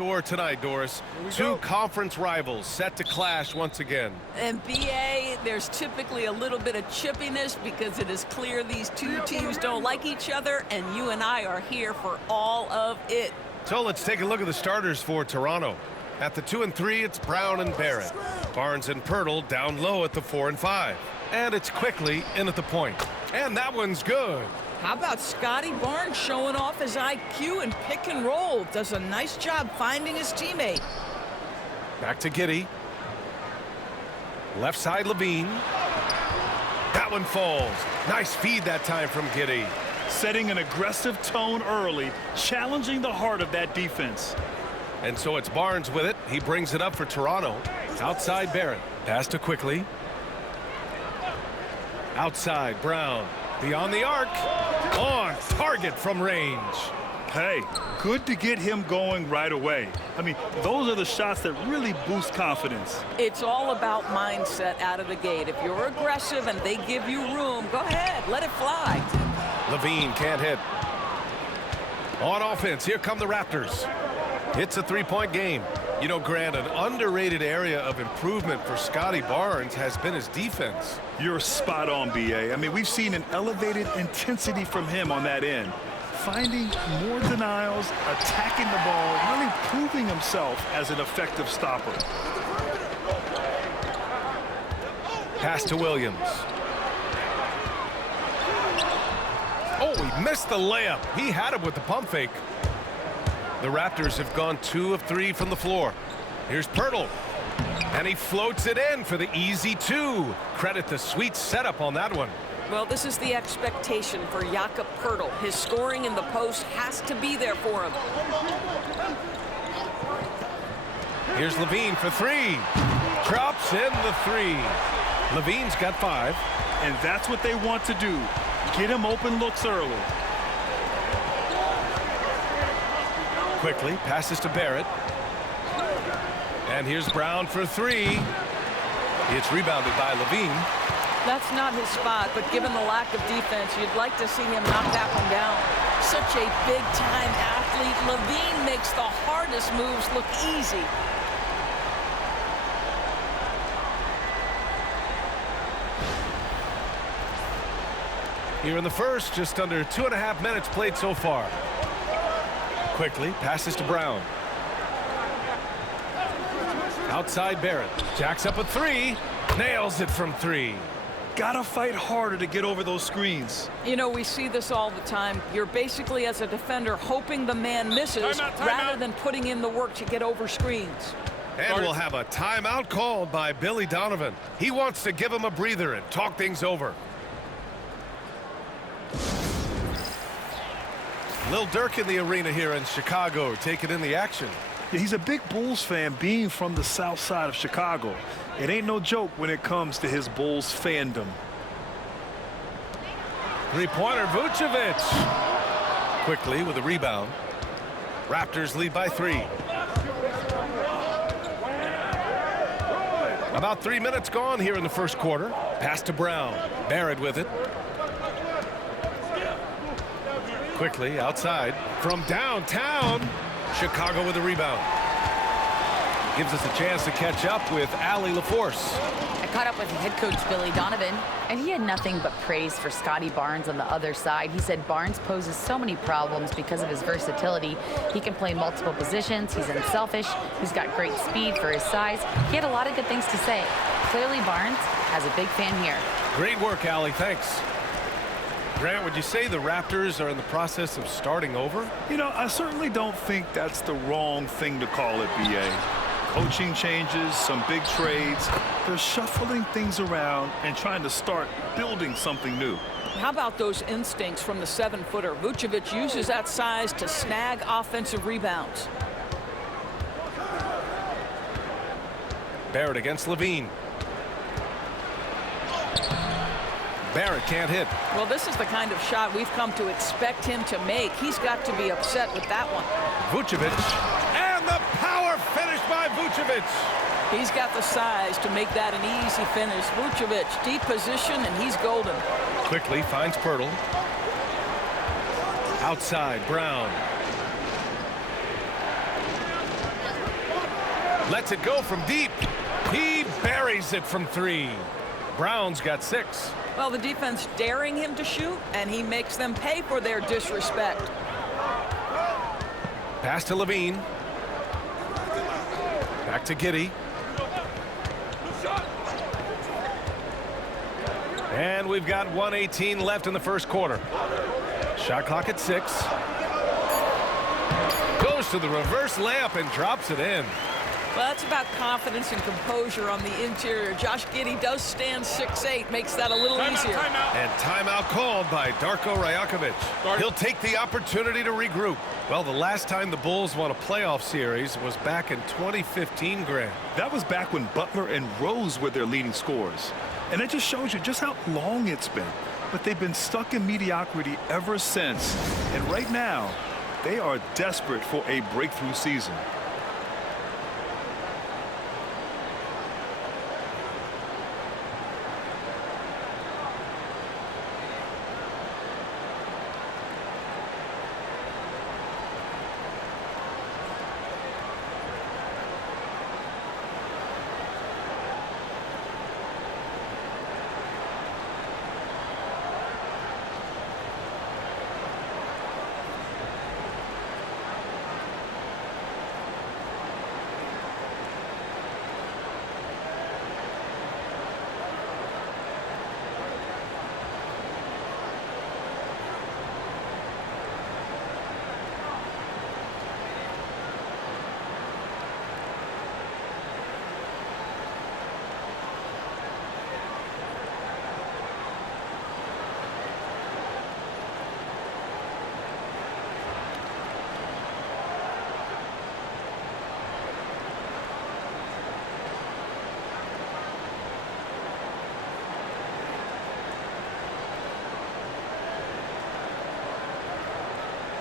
Or tonight, Doris. Two conference rivals set to clash once again. And BA, there's typically a little bit of chippiness because it is clear these two teams don't like each other, and you and I are here for all of it. So let's take a look at the starters for Toronto. At the 2 and 3, it's Brown and Barrett. Barnes and Pirtle down low at the 4 and 5. And it's quickly in at the point. And that one's good. How about Scotty Barnes showing off his IQ and pick and roll? Does a nice job finding his teammate. Back to Giddey. Left side, Levine. That one falls. Nice feed that time from Giddey. Setting an aggressive tone early, challenging the heart of that defense. And so it's Barnes with it. He brings it up for Toronto. Outside Barrett. Pass to Quickly. Outside Brown. Beyond the arc. On target from range. Hey, good to get him going right away. I mean, those are the shots that really boost confidence. It's all about mindset out of the gate. If you're aggressive and they give you room, go ahead, let it fly. Levine can't hit. On offense, here come the Raptors. It's a three-point game. You know, Grant, an underrated area of improvement for Scotty Barnes has been his defense. You're spot on, BA. I mean, we've seen an elevated intensity from him on that end. Finding more denials, attacking the ball, really proving himself as an effective stopper. Pass to Williams. Oh, he missed the layup. He had it with the pump fake. The Raptors have gone 2 of 3 from the floor. Here's Pirtle. And he floats it in for the easy 2. Credit the sweet setup on that one. Well, this is the expectation for Jakob Pirtle. His scoring in the post has to be there for him. Here's Levine for 3. Drops in the 3. Levine's got 5. And that's what they want to do. Get him open looks early. Quickly passes to Barrett. And here's Brown for 3. It's rebounded by Levine. That's not his spot, but given the lack of defense, you'd like to see him knock that one down. Such a big-time athlete. Levine makes the hardest moves look easy. Here in the first, just under 2.5 minutes played so far. Quickly passes to Brown. Outside Barrett. Jacks up a 3. Nails it from 3. Gotta fight harder to get over those screens. You know, we see this all the time. You're basically, as a defender, hoping the man misses rather than putting in the work to get over screens. And we'll have a timeout called by Billy Donovan. He wants to give him a breather and talk things over. Lil Durk in the arena here in Chicago, taking in the action. Yeah, he's a big Bulls fan, being from the south side of Chicago. It ain't no joke when it comes to his Bulls fandom. Three-pointer, Vucevic. Quickly with a rebound. Raptors lead by 3. About 3 minutes gone here in the first quarter. Pass to Brown. Barrett with it. Quickly outside from downtown. Chicago with a rebound. Gives us a chance to catch up with Allie LaForce. I caught up with head coach Billy Donovan, and he had nothing but praise for Scotty Barnes on the other side. He said Barnes poses so many problems because of his versatility. He can play multiple positions. He's unselfish. He's got great speed for his size. He had a lot of good things to say. Clearly, Barnes has a big fan here. Great work, Allie. Thanks. Grant, would you say the Raptors are in the process of starting over? You know, I certainly don't think that's the wrong thing to call it, BA. Coaching changes, some big trades. They're shuffling things around and trying to start building something new. How about those instincts from the 7-footer? Vucevic uses that size to snag offensive rebounds. Barrett against Levine. Barrett can't hit. Well, this is the kind of shot we've come to expect him to make. He's got to be upset with that one. Vucevic. And the power finish by Vucevic. He's got the size to make that an easy finish. Vucevic, deep position, and he's golden. Quickly finds Pirtle. Outside, Brown. Lets it go from deep. He buries it from 3. Brown's got 6. Well, the defense daring him to shoot, and he makes them pay for their disrespect. Pass to Levine. Back to Giddey. And we've got 1:18 left in the first quarter. Shot clock at 6. Goes to the reverse layup and drops it in. Well, that's about confidence and composure on the interior. Josh Giddey does stand 6'8", makes that a little easier. And timeout called by Darko Rajakovic. He'll take the opportunity to regroup. Well, the last time the Bulls won a playoff series was back in 2015, Grant. That was back when Butler and Rose were their leading scorers. And it just shows you just how long it's been. But they've been stuck in mediocrity ever since. And right now, they are desperate for a breakthrough season.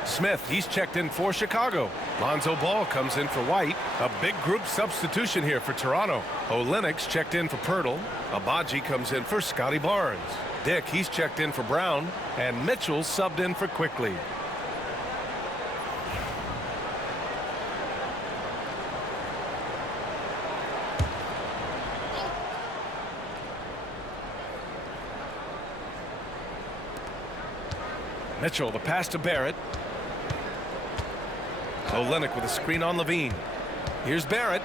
Smith, he's checked in for Chicago. Lonzo Ball comes in for White. A big group substitution here for Toronto. Olynyk's checked in for Pirtle. Abaji comes in for Scotty Barnes. Dick, he's checked in for Brown. And Mitchell subbed in for Quickly. Mitchell, the pass to Barrett. Olynyk with a screen on Levine. Here's Barrett.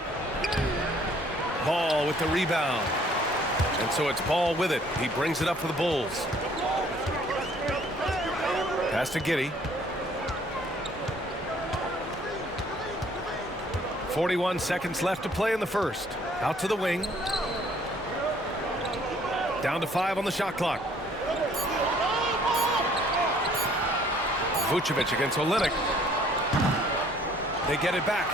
Ball with the rebound. And so it's Ball with it. He brings it up for the Bulls. Pass to Giddey. 41 seconds left to play in the first. Out to the wing. Down to 5 on the shot clock. Vucevic against Olynyk. They get it back.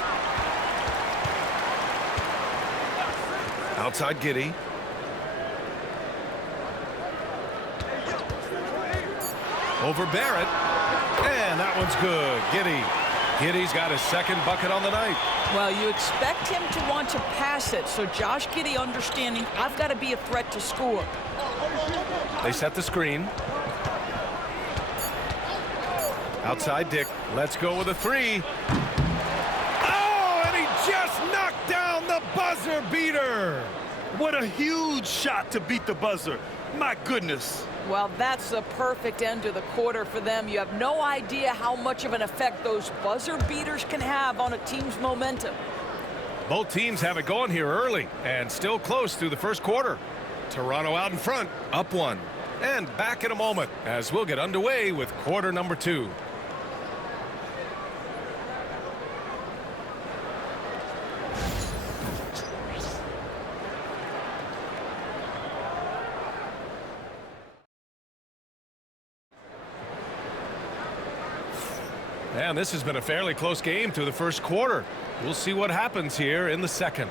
Outside Giddey. Over Barrett. And that one's good. Giddey's got his second bucket on the night. Well, you expect him to want to pass it, so Josh Giddey understanding I've got to be a threat to score. They set the screen. Outside Dick. Let's go with a 3. Oh, and he just knocked down the buzzer beater. What a huge shot to beat the buzzer. My goodness. Well, that's the perfect end to the quarter for them. You have no idea how much of an effect those buzzer beaters can have on a team's momentum. Both teams have it going here early and still close through the first quarter. Toronto out in front, up 1. And back in a moment as we'll get underway with quarter number 2. And this has been a fairly close game through the first quarter. We'll see what happens here in the second.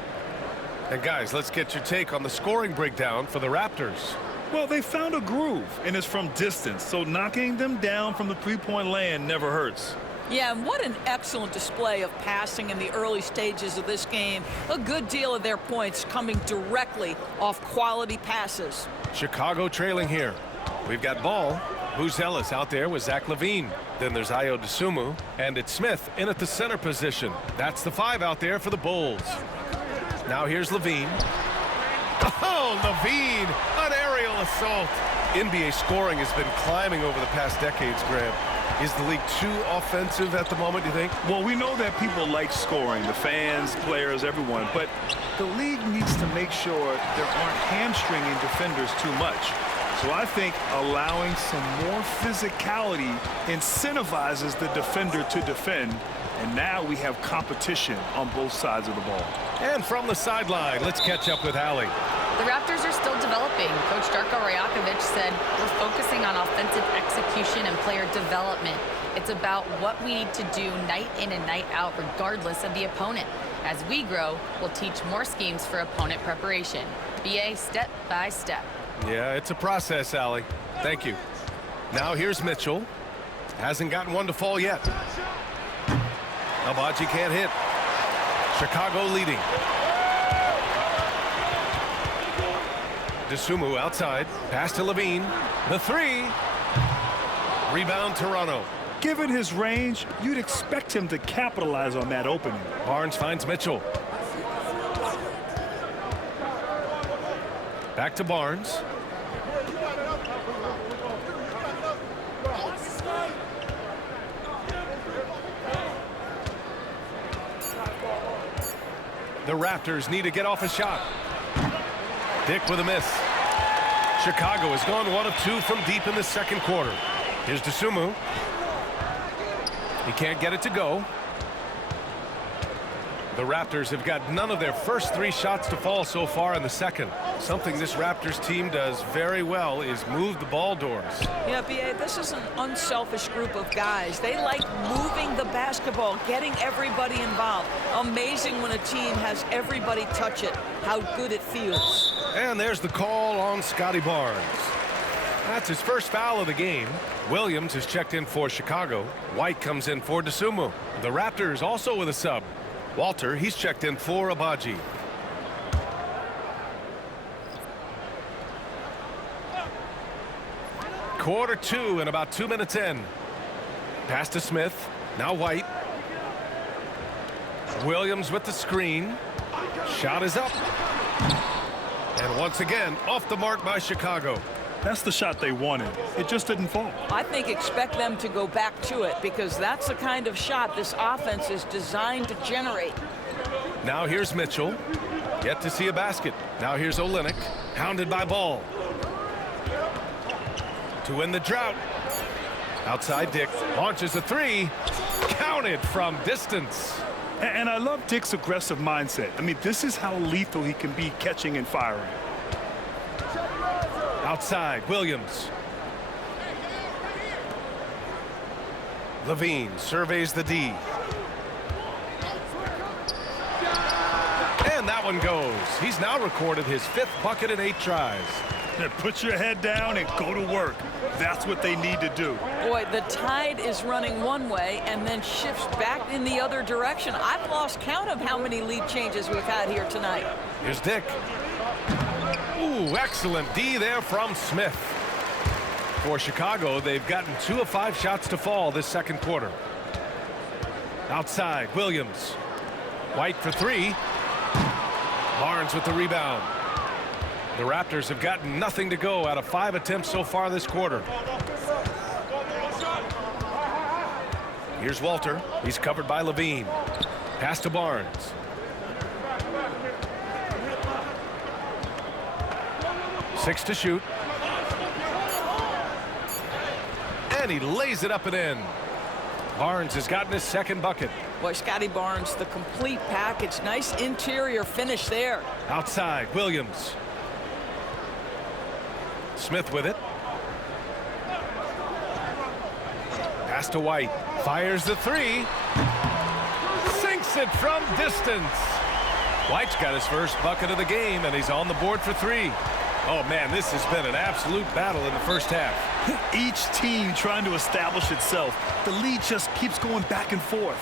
And guys, let's get your take on the scoring breakdown for the Raptors. Well, they found a groove, and it's from distance, so knocking them down from the three-point land never hurts. Yeah, and what an excellent display of passing in the early stages of this game. A good deal of their points coming directly off quality passes. Chicago trailing here. We've got Ball. Buzelis out there with Zach LaVine. Then there's Ayo Dosunmu, and it's Smith in at the center position. That's the 5 out there for the Bulls. Now here's Levine. Oh, Levine, an aerial assault. NBA scoring has been climbing over the past decades, Graham. Is the league too offensive at the moment, do you think? Well, we know that people like scoring, the fans, players, everyone, but the league needs to make sure there aren't hamstringing defenders too much. So I think allowing some more physicality incentivizes the defender to defend, and now we have competition on both sides of the ball. And from the sideline, let's catch up with Allie. The Raptors are still developing. Coach Darko Rajakovic said, we're focusing on offensive execution and player development. It's about what we need to do night in and night out, regardless of the opponent. As we grow, we'll teach more schemes for opponent preparation. BA step by step. Yeah, it's a process, Allie. Thank you. Now here's Mitchell. Hasn't gotten one to fall yet. Abaji can't hit. Chicago leading. DeSumo outside. Pass to Levine. The three. Rebound Toronto. Given his range, you'd expect him to capitalize on that opening. Barnes finds Mitchell. Back to Barnes. The Raptors need to get off a shot. Dick with a miss. Chicago has gone 1 of 2 from deep in the second quarter. Here's DeSumo. He can't get it to go. The Raptors have got none of their first 3 shots to fall so far in the second. Something this Raptors team does very well is move the ball doors. Yeah, B.A., this is an unselfish group of guys. They like moving the basketball, getting everybody involved. Amazing when a team has everybody touch it, how good it feels. And there's the call on Scotty Barnes. That's his first foul of the game. Williams is checked in for Chicago. White comes in for DeSumo. The Raptors also with a sub. Walter, he's checked in for Abaji. Quarter 2 and about 2 minutes in. Pass to Smith. Now White. Williams with the screen. Shot is up. And once again, off the mark by Chicago. That's the shot they wanted. It just didn't fall. I think expect them to go back to it because that's the kind of shot this offense is designed to generate. Now here's Mitchell. Yet to see a basket. Now here's Olynyk. Hounded by Ball. To win the drought. Outside Dick. Launches a 3. Counted from distance. And I love Dick's aggressive mindset. I mean, this is how lethal he can be catching and firing. Outside, Williams. Levine surveys the D. And that one goes. He's now recorded his 5th bucket in 8 tries. Put your head down and go to work. That's what they need to do. Boy, the tide is running one way and then shifts back in the other direction. I've lost count of how many lead changes we've had here tonight. Here's Dick. Ooh, excellent D there from Smith. For Chicago, they've gotten 2 of 5 shots to fall this second quarter. Outside, Williams. White for 3. Barnes with the rebound. The Raptors have gotten nothing to go out of 5 attempts so far this quarter. Here's Walter. He's covered by Levine. Pass to Barnes. Six to shoot. And he lays it up and in. Barnes has gotten his second bucket. Boy, Scotty Barnes, the complete package. Nice interior finish there. Outside, Williams. Smith with it. Pass to White. Fires the 3. Sinks it from distance. White's got his first bucket of the game, and he's on the board for 3. Oh, man, this has been an absolute battle in the first half. Each team trying to establish itself. The lead just keeps going back and forth.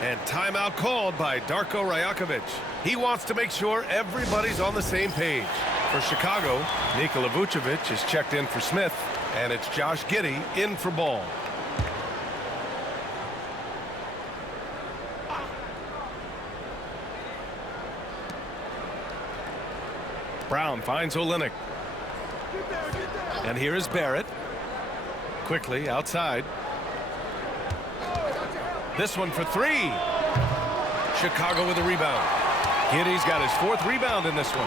And timeout called by Darko Rajakovic. He wants to make sure everybody's on the same page. For Chicago, Nikola Vucevic is checked in for Smith, and it's Josh Giddey in for Ball. Brown finds Olynyk. And here is Barrett. Quickly outside. This one for three. Chicago with a rebound. Giddey's got his 4th rebound in this one.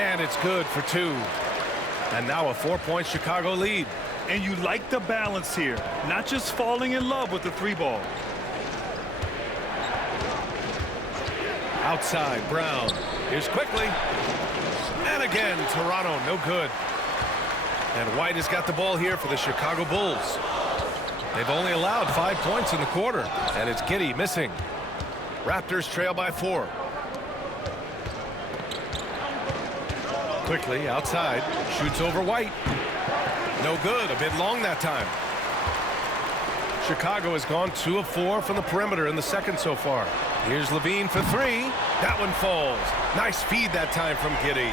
And it's good for 2. And now a 4-point Chicago lead. And you like the balance here, not just falling in love with the 3-ball. Outside, Brown. Here's quickly. And again, Toronto, no good. And White has got the ball here for the Chicago Bulls. They've only allowed 5 points in the quarter. And it's Giddey missing. Raptors trail by 4. Quickly outside. Shoots over White. No good. A bit long that time. Chicago has gone 2 of 4 from the perimeter in the second so far. Here's Levine for 3. That one falls. Nice feed that time from Giddey.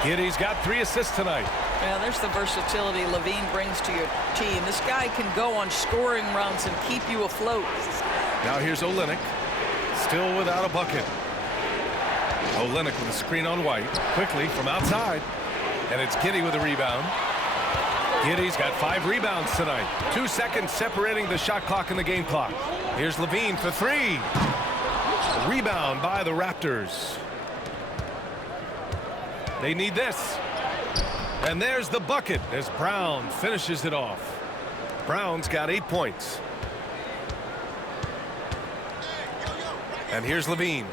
Giddey's got 3 assists tonight. Yeah, there's the versatility Levine brings to your team. This guy can go on scoring runs and keep you afloat. Now here's Olynyk. Still without a bucket. Olynyk with a screen on White. Quickly from outside. And it's Giddey with a rebound. Giddey's got 5 rebounds tonight. 2 seconds separating the shot clock and the game clock. Here's Levine for 3. Rebound by the Raptors. They need this. And there's the bucket as Brown finishes it off. Brown's got 8 points. And here's Levine.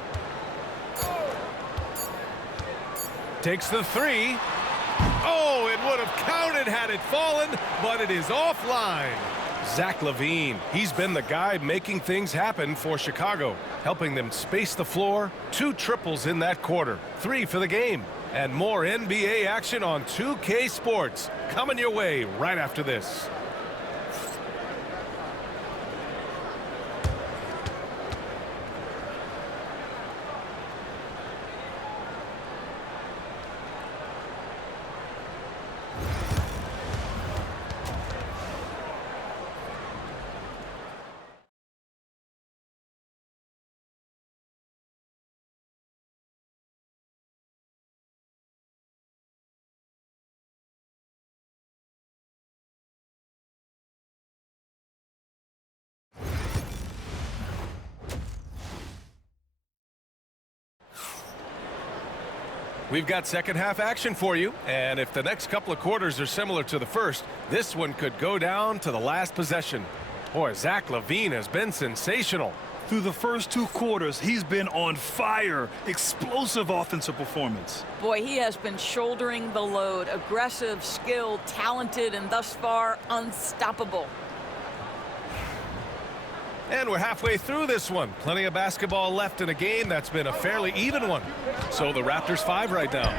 Takes the 3. Oh, it would have counted had it fallen, but it is offline. Zach LaVine, he's been the guy making things happen for Chicago, helping them space the floor. 2 triples in that quarter, 3 for the game. And more NBA action on 2K Sports coming your way right after this. We've got second half action for you, and if the next couple of quarters are similar to the first, this one could go down to the last possession. Boy, Zach LaVine has been sensational. Through the first 2 quarters, he's been on fire. Explosive offensive performance. Boy, he has been shouldering the load. Aggressive, skilled, talented, and thus far unstoppable. And we're halfway through this one. Plenty of basketball left in a game that's been a fairly even one. So the Raptors 5 right now.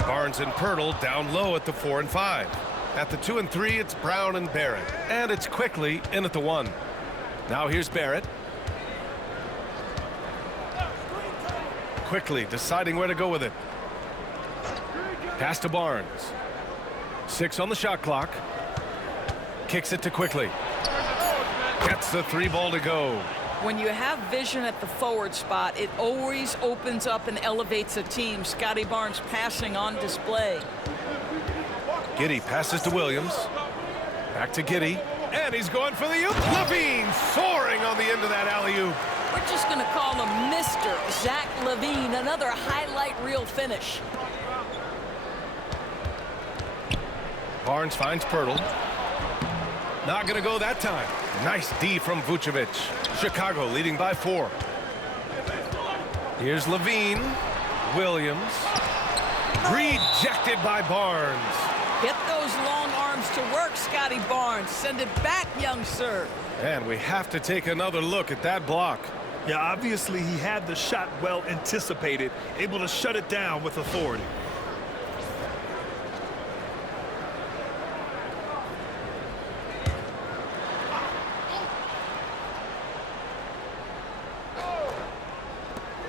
Barnes and Pirtle down low at the 4 and 5. At the 2 and 3, it's Brown and Barrett. And it's quickly in at the 1. Now here's Barrett. Quickly deciding where to go with it. Pass to Barnes. 6 on the shot clock. Kicks it to Quickly. Gets the 3 ball to go. When you have vision at the forward spot, it always opens up and elevates a team. Scotty Barnes passing on display. Giddey passes to Williams. Back to Giddey. And he's going for the oop. LaVine soaring on the end of that alley-oop. We're just going to call him Mr. Zach LaVine. Another highlight reel finish. Barnes finds Pirtle. Not going to go that time. Nice D from Vucevic. Chicago leading by 4. Here's LaVine. Williams. Rejected by Barnes. Get those long arms to work, Scotty Barnes. Send it back, young sir. And we have to take another look at that block. Yeah, obviously he had the shot well anticipated, able to shut it down with authority.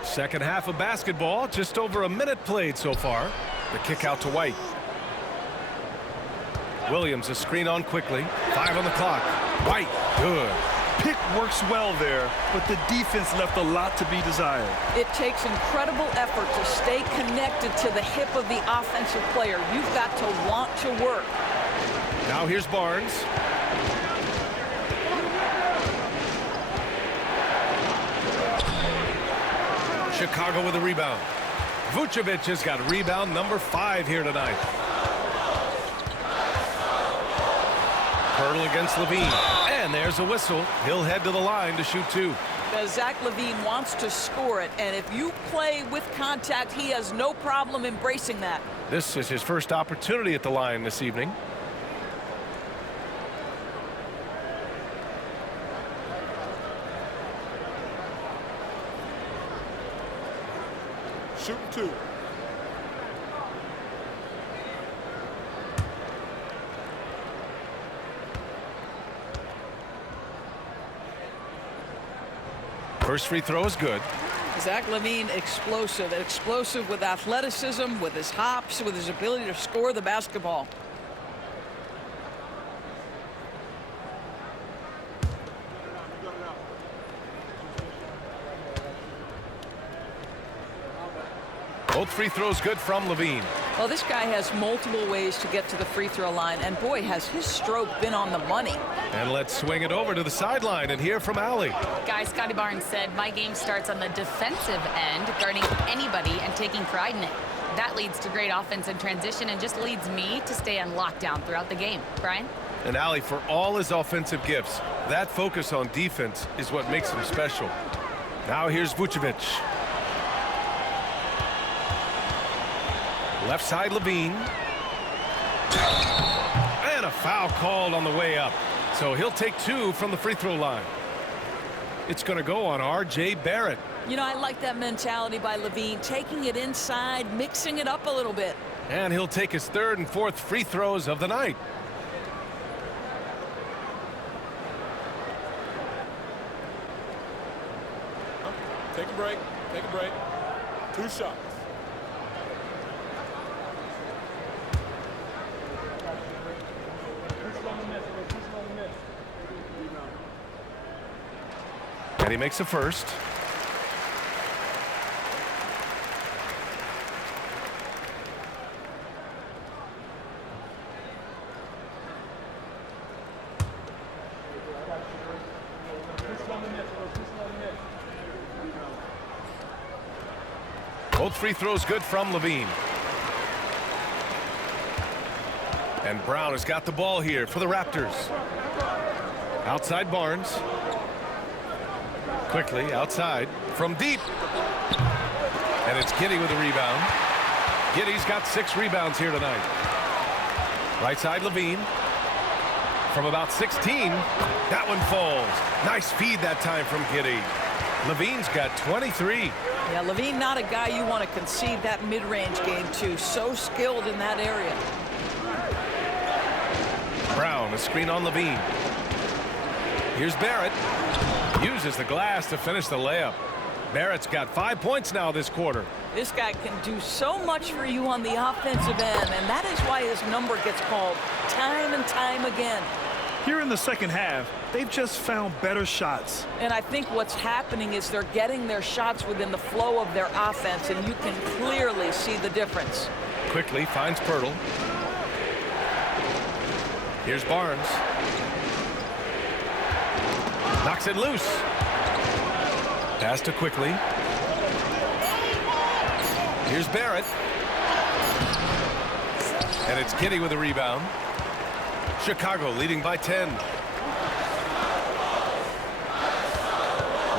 Second half of basketball, just over a minute played so far. The kick out to White. Williams a screen on Quickly. 5 on the clock. White, good. pick works well there, but the defense left a lot to be desired. It takes incredible effort to stay connected to the hip of the offensive player. You've got to want to work. Now here's Barnes. Chicago with a rebound. Vucevic has got rebound number 5 here tonight. Hurdle against Levine. And there's a whistle. He'll head to the line to shoot 2. Zach LaVine wants to score it, and if you play with contact, he has no problem embracing that. This is his first opportunity at the line this evening. Shooting 2. First free throw is good. Zach LaVine, explosive with athleticism, with his hops, with his ability to score the basketball. Both free throws good from Levine. Well, this guy has multiple ways to get to the free throw line, and boy, has his stroke been on the money. And let's swing it over to the sideline and hear from Allie. Guys, Scotty Barnes said, my game starts on the defensive end, guarding anybody and taking pride in it. That leads to great offense in transition and just leads me to stay on lockdown throughout the game. Brian? And Allie, for all his offensive gifts, that focus on defense is what makes him special. Now here's Vucevic. Left side Levine. And a foul called on the way up. So he'll take 2 from the free throw line. It's going to go on R.J. Barrett. You know, I like that mentality by LaVine, taking it inside, mixing it up a little bit. And he'll take his 3rd and 4th free throws of the night. Take a break. Take a break. 2 shots. And he makes a first. Both free throws good from Levine. And Brown has got the ball here for the Raptors. Outside Barnes. Quickly outside from deep. And it's Giddey with a rebound. Giddey's got 6 rebounds here tonight. Right side Levine. From about 16. That one falls. Nice feed that time from Giddey. Levine's got 23. Yeah, LaVine not a guy you want to concede that mid-range game to. So skilled in that area. Brown, a screen on Levine. Here's Barrett. Uses the glass to finish the layup. Barrett's got 5 points now this quarter. This guy can do so much for you on the offensive end, and that is why his number gets called time and time again. Here in the second half, they've just found better shots. And I think what's happening is they're getting their shots within the flow of their offense, and you can clearly see the difference. Quickly finds Pirtle. Here's Barnes. Knocks it loose. Pass to Quickly. Here's Barrett. And it's Giddey with a rebound. Chicago leading by 10.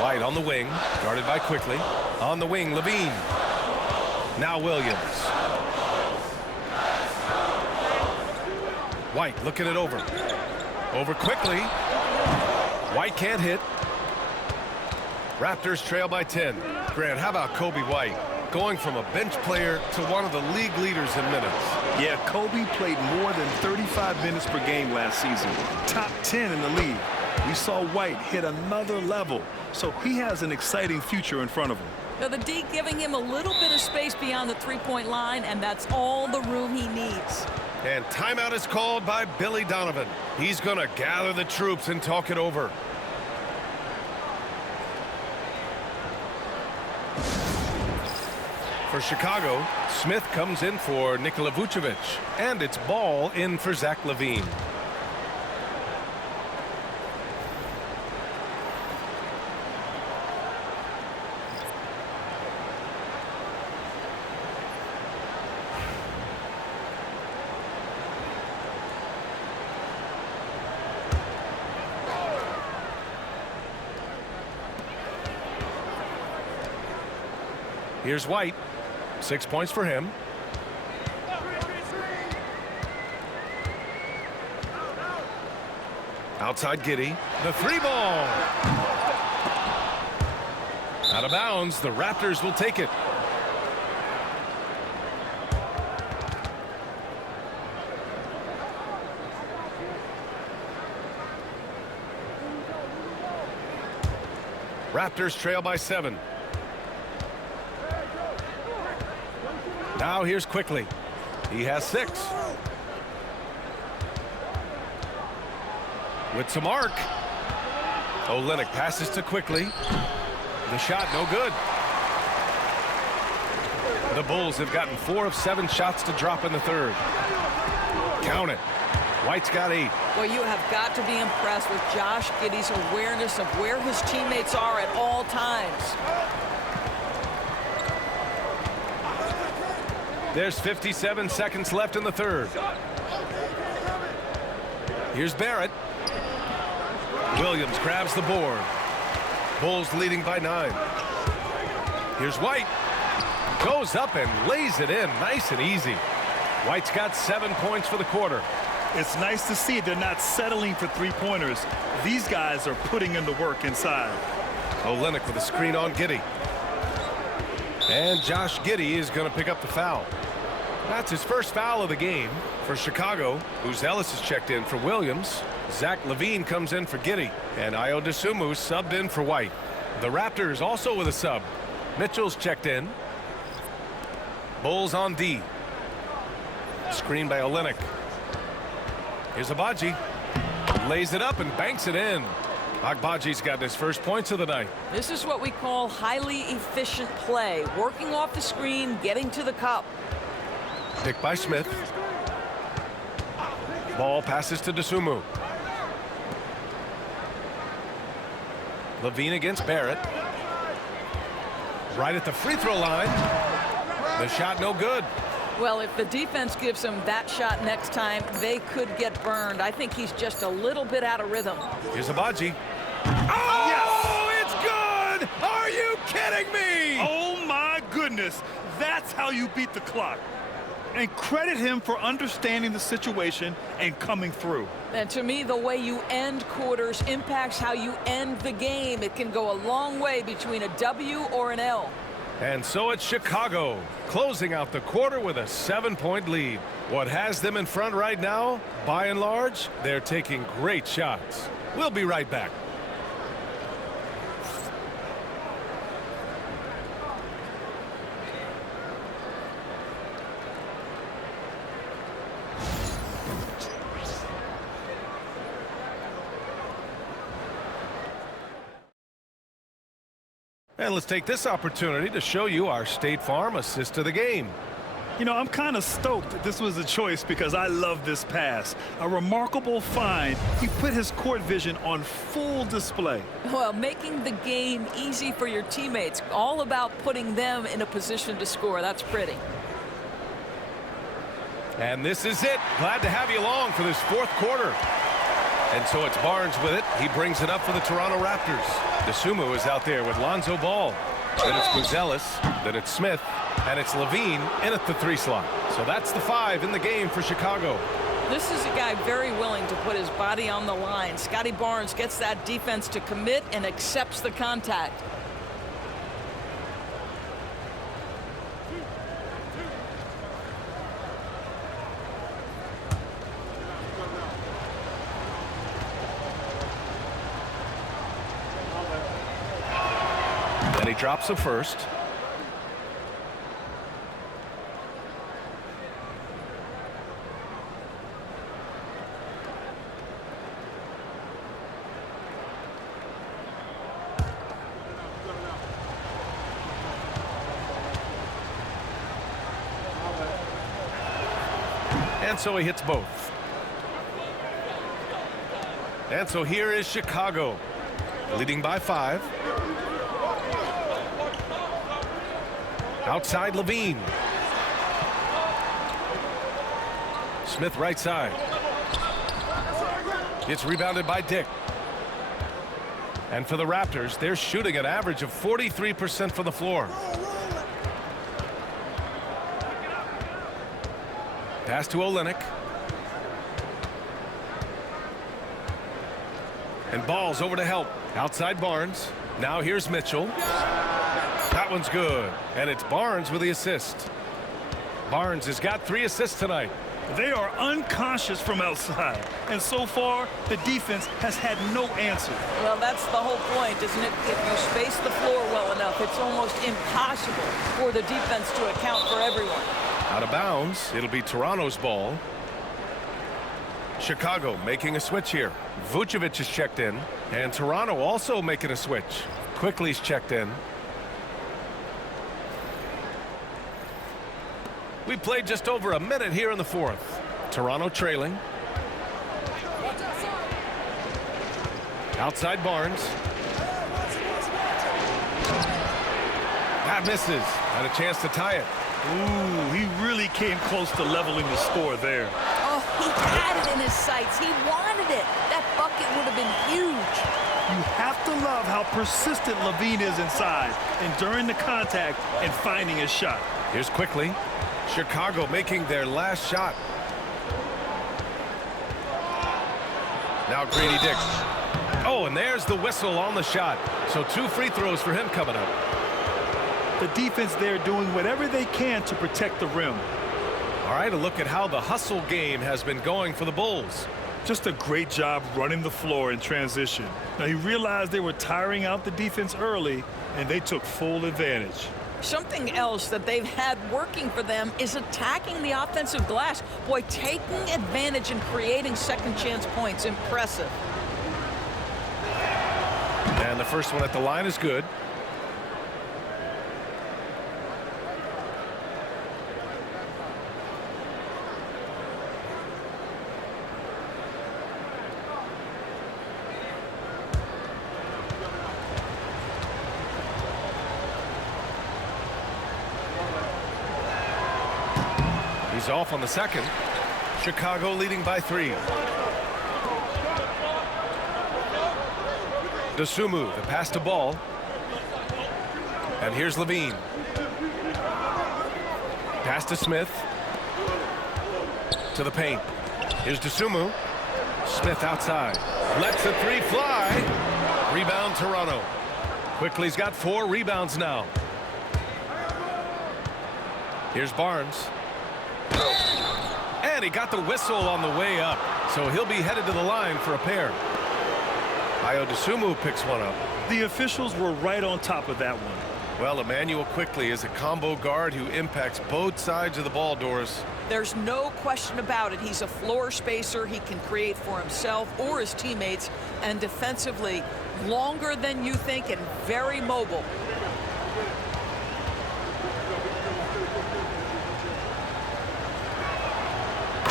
White on the wing, guarded by Quickly. On the wing, Levine. Now Williams. White looking it over. Over Quickly. White can't hit. Raptors trail by 10. Grant, how about Kobe White? Going from a bench player to one of the league leaders in minutes. Yeah, Kobe played more than 35 minutes per game last season. Top 10 in the league. We saw White hit another level, so he has an exciting future in front of him. Now the D giving him a little bit of space beyond the three-point line, and that's all the room he needs. And timeout is called by Billy Donovan. He's going to gather the troops and talk it over. For Chicago, Smith comes in for Nikola Vucevic, and it's ball in for Zach LaVine. Here's White. 6 points for him. Outside Giddey. The three ball. Out of bounds. The Raptors will take it. Raptors trail by 7. Now here's Quickly. He has 6. With some arc. Olynyk passes to Quickly. The shot no good. The Bulls have gotten 4 of 7 shots to drop in the third. Count it. White's got 8. Well, you have got to be impressed with Josh Giddey's awareness of where his teammates are at all times. There's 57 seconds left in the third. Here's Barrett. Williams grabs the board. Bulls leading by 9. Here's White. Goes up and lays it in nice and easy. White's got 7 points for the quarter. It's nice to see they're not settling for three-pointers. These guys are putting in the work inside. Olynyk with a screen on Giddey. And Josh Giddey is going to pick up the foul. That's his first foul of the game. For Chicago, whose Ellis is checked in for Williams. Zach LaVine comes in for Giddey. And Ayo Dosunmu subbed in for White. The Raptors also with a sub. Mitchell's checked in. Bulls on D. Screen by Olynyk. Here's Agbaji. Lays it up and banks it in. Agbaji's got his first points of the night. This is what we call highly efficient play. Working off the screen, getting to the cup. Picked by Smith. Ball passes to Dosunmu. LaVine against Barrett. Right at the free throw line. The shot no good. Well, if the defense gives him that shot next time, they could get burned. I think he's just a little bit out of rhythm. Here's Agbaji. Oh, yes! It's good! Are you kidding me? Oh, my goodness. That's how you beat the clock. And credit him for understanding the situation and coming through. And to me, the way you end quarters impacts how you end the game. It can go a long way between a W or an L. And so it's Chicago closing out the quarter with a 7-point lead. What has them in front right now, by and large, they're taking great shots. We'll be right back. And let's take this opportunity to show you our State Farm assist of the game. You know, I'm kind of stoked that this was a choice because I love this pass. A remarkable find. He put his court vision on full display. Well, making the game easy for your teammates. All about putting them in a position to score. That's pretty. And this is it. Glad to have you along for this fourth quarter. And so it's Barnes with it. He brings it up for the Toronto Raptors. Dosunmu is out there with Lonzo Ball. Then it's Buzelis. Then it's Smith. And it's LaVine in at the 3 slot. So that's the 5 in the game for Chicago. This is a guy very willing to put his body on the line. Scotty Barnes gets that defense to commit and accepts the contact. And he drops the first. And so he hits both. And so here is Chicago, leading by 5. Outside Levine. Smith right side. It's rebounded by Dick. And for the Raptors, they're shooting an average of 43% from the floor. Pass to Olynyk. And Ball's over to help. Outside Barnes. Now here's Mitchell. That one's good. And it's Barnes with the assist. Barnes has got 3 assists tonight. They are unconscious from outside. And so far, the defense has had no answer. Well, that's the whole point, isn't it? If you space the floor well enough, it's almost impossible for the defense to account for everyone. Out of bounds. It'll be Toronto's ball. Chicago making a switch here. Vucevic is checked in. And Toronto also making a switch. Quickly's checked in. We played just over a minute here in the 4th. Toronto trailing. Outside Barnes. That misses. Had a chance to tie it. Ooh, he really came close to leveling the score there. Oh, he had it in his sights. He wanted it. That bucket would have been huge. You have to love how persistent Levine is inside, enduring the contact and finding his shot. Here's Quickly. Chicago making their last shot. Now Grady Dick. Oh, and there's the whistle on the shot. So 2 free throws for him coming up. The defense there doing whatever they can to protect the rim. All right, a look at how the hustle game has been going for the Bulls. Just a great job running the floor in transition. Now, he realized they were tiring out the defense early, and they took full advantage. Something else that they've had working for them is attacking the offensive glass. Boy, taking advantage and creating second chance points. Impressive. And the first one at the line is good. He's off on the second. Chicago leading by 3. Dosunmu, the pass to Ball. And here's Levine. Pass to Smith. To the paint. Here's Dosunmu. Smith outside. Lets the 3 fly. Rebound Toronto. Quickly's got 4 rebounds now. Here's Barnes. And he got the whistle on the way up. So he'll be headed to the line for a pair. Ayo Dosunmu picks one up. The officials were right on top of that one. Well, Emmanuel Quickly is a combo guard who impacts both sides of the ball, Doris. There's no question about it. He's a floor spacer. He can create for himself or his teammates. And defensively, longer than you think and very mobile.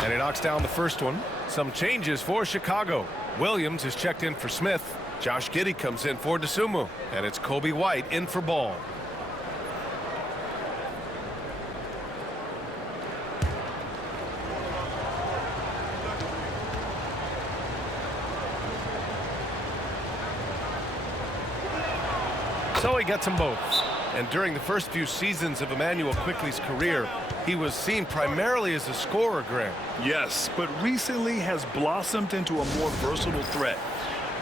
And he knocks down the first one. Some changes for Chicago. Williams is checked in for Smith. Josh Giddey comes in for Dosunmu. And it's Kobe White in for Ball. So he gets them both. And during the first few seasons of Emmanuel Quickly's career, he was seen primarily as a scorer, Grant. Yes, but recently has blossomed into a more versatile threat.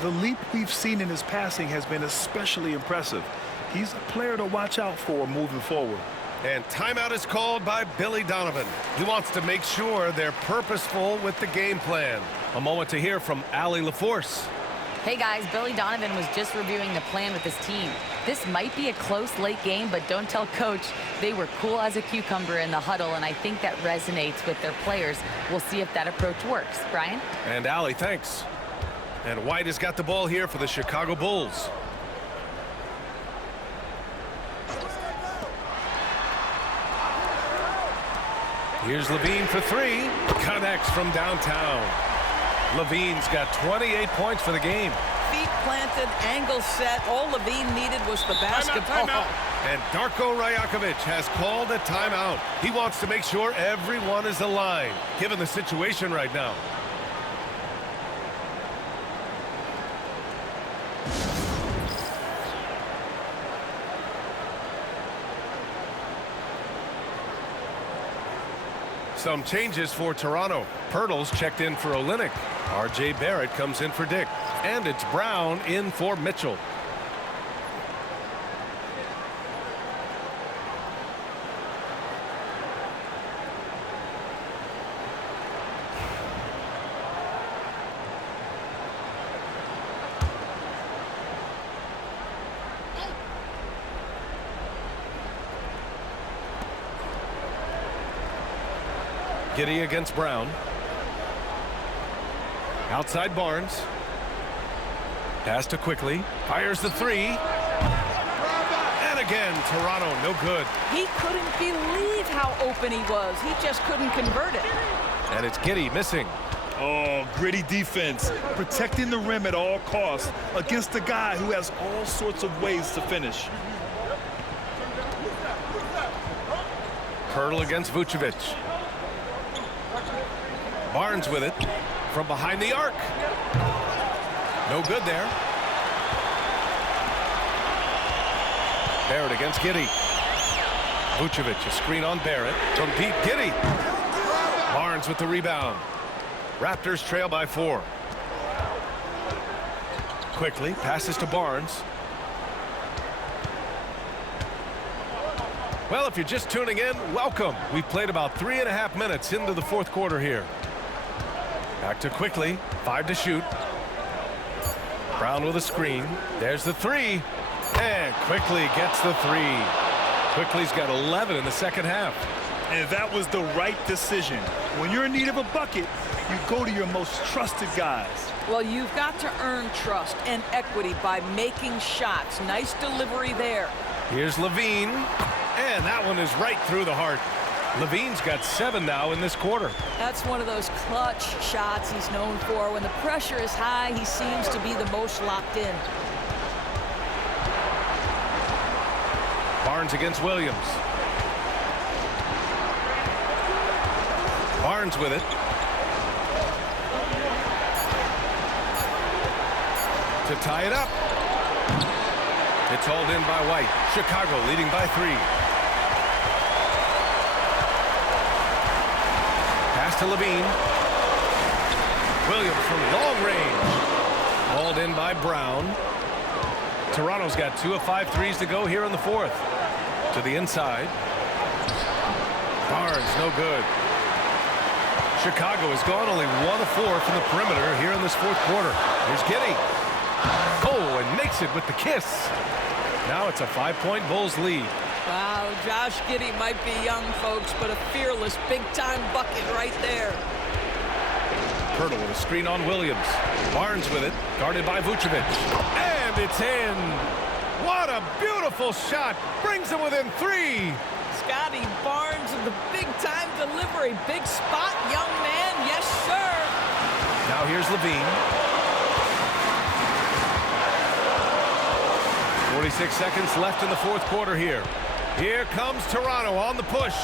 The leap we've seen in his passing has been especially impressive. He's a player to watch out for moving forward. And timeout is called by Billy Donovan. He wants to make sure they're purposeful with the game plan. A moment to hear from Allie LaForce. Hey guys, Billy Donovan was just reviewing the plan with his team. This might be a close late game, but don't tell coach. They were cool as a cucumber in the huddle, and I think that resonates with their players. We'll see if that approach works. Brian? And Allie, thanks. And White has got the ball here for the Chicago Bulls. Here's Levine for three. Connects from downtown. Levine's got 28 points for the game. Feet planted, angle set. All Levine needed was the basketball. Timeout. And Darko Rajakovic has called a timeout. He wants to make sure everyone is aligned, given the situation right now. Some changes for Toronto. Pirtle's checked in for Olynyk. R.J. Barrett comes in for Dick. And it's Brown in for Mitchell. Giddey against Brown. Outside Barnes. Pass to Quickly. Fires the three. And again, Toronto, no good. He couldn't believe how open he was. He just couldn't convert it. And it's Giddey missing. Oh, gritty defense. Protecting the rim at all costs against a guy who has all sorts of ways to finish. Pirtle against Vucevic. Barnes with it from behind the arc. No good there. Barrett against Giddey. Vucevic, a screen on Barrett from Pete Giddey. Barnes with the rebound. Raptors trail by 4. Quickly passes to Barnes. Well, if you're just tuning in, welcome. We've played about 3.5 minutes into the fourth quarter here. Back to Quickly, 5 to shoot. Brown with a screen. There's the three. And Quickly gets the three. Quickly's got 11 in the second half. And that was the right decision. When you're in need of a bucket, you go to your most trusted guys. Well, you've got to earn trust and equity by making shots. Nice delivery there. Here's Levine. And that one is right through the heart. Levine's got 7 now in this quarter. That's one of those clutch shots he's known for. When the pressure is high, he seems to be the most locked in. Barnes against Williams. Barnes with it. To tie it up. It's hauled in by White. Chicago leading by 3. Pass to Levine. Williams from long range. Hauled in by Brown. Toronto's got 2 of 5 threes to go here in the fourth. To the inside. Barnes, no good. Chicago has gone only 1 of 4 from the perimeter here in this fourth quarter. Here's Giddey. Oh, and makes it with the kiss. Now it's a 5-point Bulls lead. Wow, Josh Giddey might be young, folks, but a fearless big-time bucket right there. Pirtle with a screen on Williams. Barnes with it, guarded by Vucevic. And it's in. What a beautiful shot. Brings them within 3. Scotty Barnes with the big-time delivery. Big spot, young man. Yes, sir. Now here's Levine. 46 seconds left in the fourth quarter here. Here comes Toronto on the push.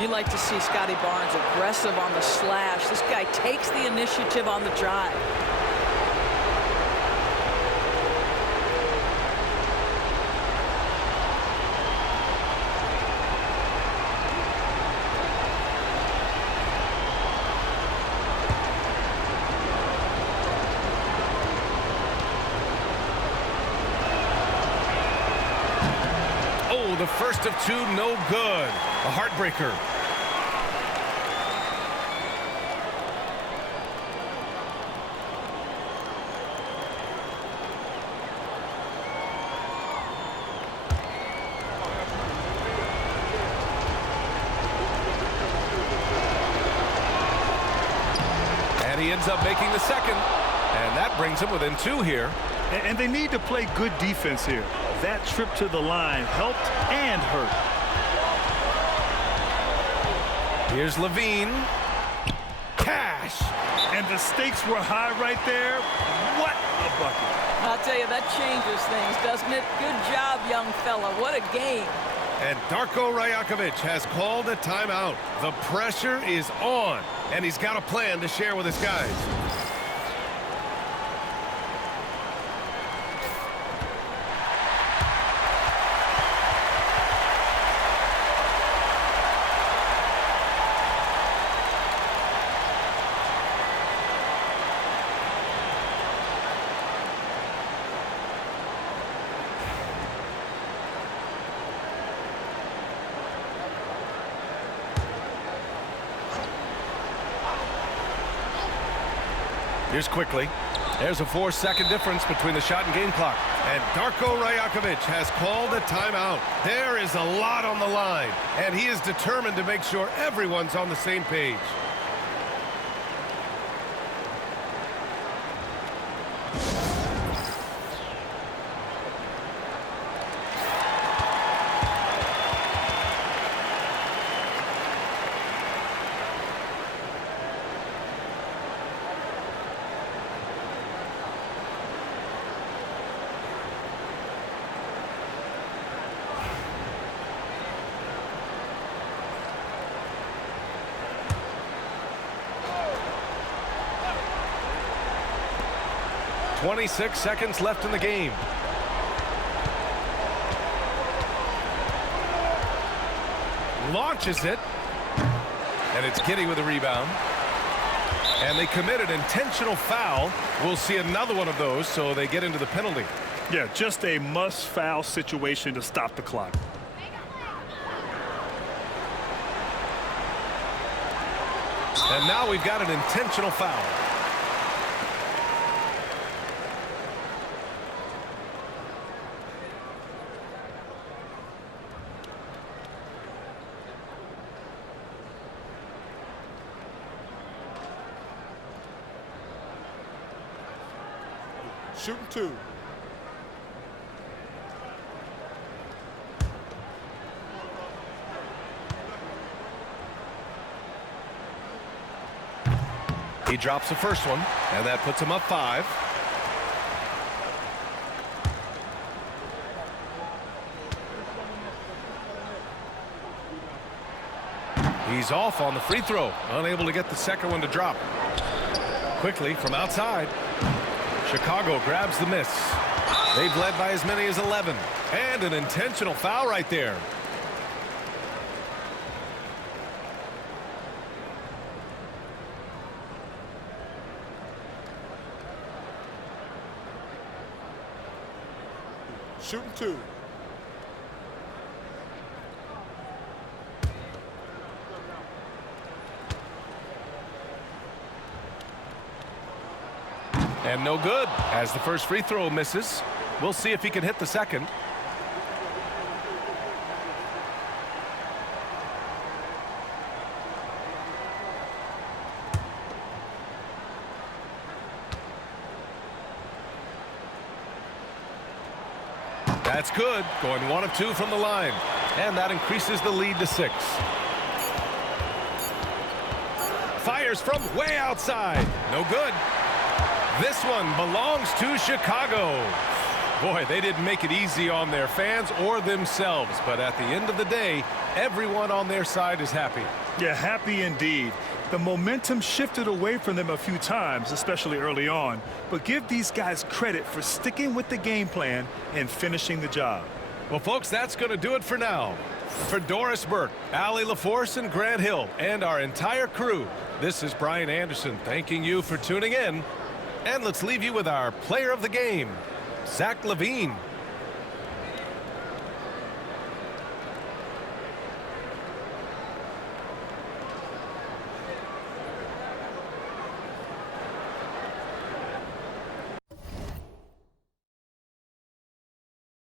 You like to see Scotty Barnes aggressive on the slash. This guy takes the initiative on the drive. The first of 2, no good. A heartbreaker. And he ends up making the second. And that brings him within 2 here. And they need to play good defense here. That trip to the line helped and hurt. Here's Levine. Cash. And the stakes were high right there. What a bucket. I'll tell you, that changes things, doesn't it? Good job, young fella. What a game. And Darko Rajakovic has called a timeout. The pressure is on, and he's got a plan to share with his guys. Here's quickly. There's a 4-second difference between the shot and game clock. And Darko Rajakovic has called a timeout. There is a lot on the line, and he is determined to make sure everyone's on the same page. .26 seconds left in the game. Launches it. And it's Giddey with a rebound. And they committed an intentional foul. We'll see another one of those, so they get into the penalty. Yeah, just a must-foul situation to stop the clock. And now we've got an intentional foul. Shooting 2. He drops the first one, and that puts him up 5. He's off on the free throw, unable to get the second one to drop. Quickly from outside. Chicago grabs the miss. They've led by as many as 11. And an intentional foul right there. Shooting 2. And no good, as the first free throw misses. We'll see if he can hit the second. That's good, going 1 of 2 from the line. And that increases the lead to 6. Fires from way outside. No good. This one belongs to Chicago. Boy, they didn't make it easy on their fans or themselves. But at the end of the day, everyone on their side is happy. Yeah, happy indeed. The momentum shifted away from them a few times, especially early on. But give these guys credit for sticking with the game plan and finishing the job. Well, folks, that's going to do it for now. For Doris Burke, Allie LaForce, and Grant Hill, and our entire crew, this is Brian Anderson thanking you for tuning in. And let's leave you with our player of the game, Zach LaVine.